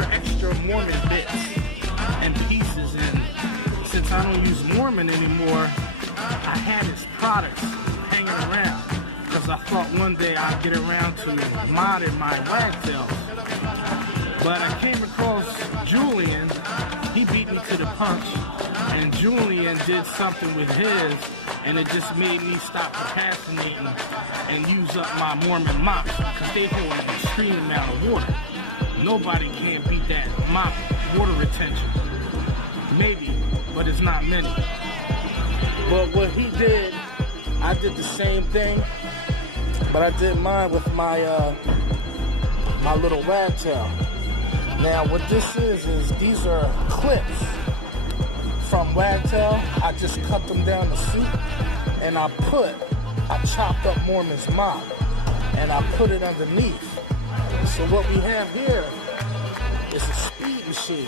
your extra Mormon bits and pieces. And since I don't use Mormon anymore, I had his products hanging around because I thought one day I'd get around to modding my wagtails. But I came across Julian. He beat me to the punch, and Julian did something with his, and it just made me stop procrastinating and use up my Mormon mops because they hold an extreme amount of water. Nobody can beat that mop water retention. Maybe, but it's not many. But what he did, I did the same thing, but I did mine with my my little wagtail. Now what this is these are clips from wagtail. I just cut them down to suit, and I chopped up Mormon's mop, and I put it underneath. So what we have here is a speed machine.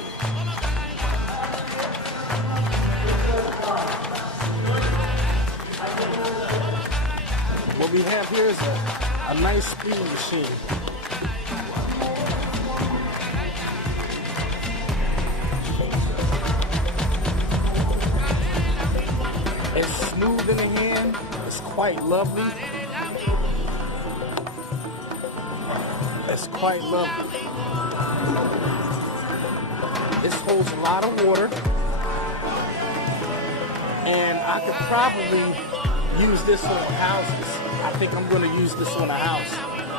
What we have here is a nice speed machine. It's smooth in the hand. It's quite lovely. It's quite lovely. This holds a lot of water, and I could probably use this on houses. I think I'm going to use this on a house,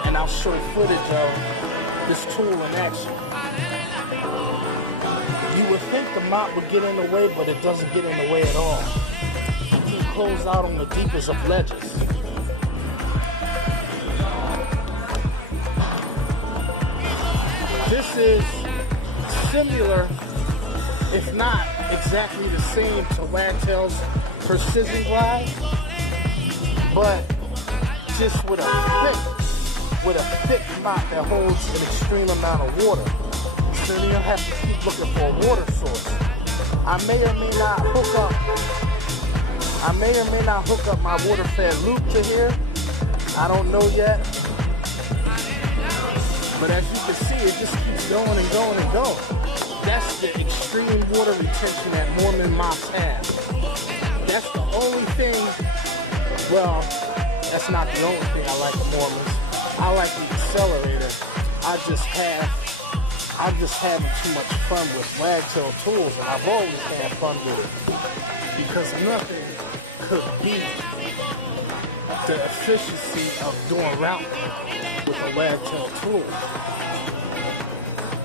and I'll show footage of this tool in action. You would think the mop would get in the way, but it doesn't get in the way at all. You can close out on the deepest of ledges. This is similar, if not exactly the same, to Wagtail's Precision Glide, but just with a thick mop that holds an extreme amount of water. So you don't have to keep looking for a water source. I may or may not hook up my water-fed loop to here. I don't know yet. But as you can see, it just keeps going and going and going. That's the extreme water retention that Mormon mops have. That's the only thing, well, that's not the only thing I like the Mormons. I like the accelerator. I'm just having too much fun with wagtail tools, and I've always had fun with it. Because nothing could beat the efficiency of doing routing with a wagtail tool.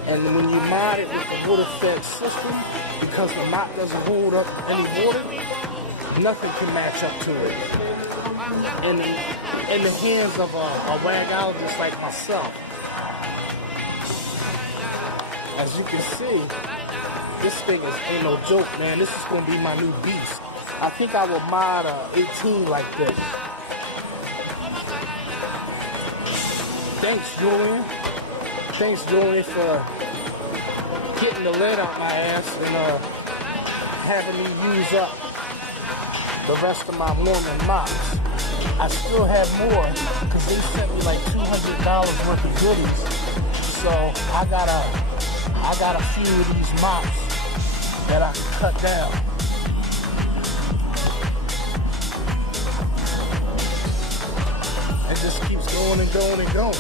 And when you mod it with the water-fed system, because the mop doesn't hold up any water, nothing can match up to it. And in the hands of a wagologist like myself, as you can see, this thing ain't no joke, man. This is gonna be my new beast. I think I will mod 18 like this. Thanks, Julian. Thanks, Julian, for getting the lead out my ass and having me use up the rest of my Mormon mops. I still have more because they sent me like $200 worth of goodies. So I got a few of these mops that I can cut down. It just keeps going and going and going.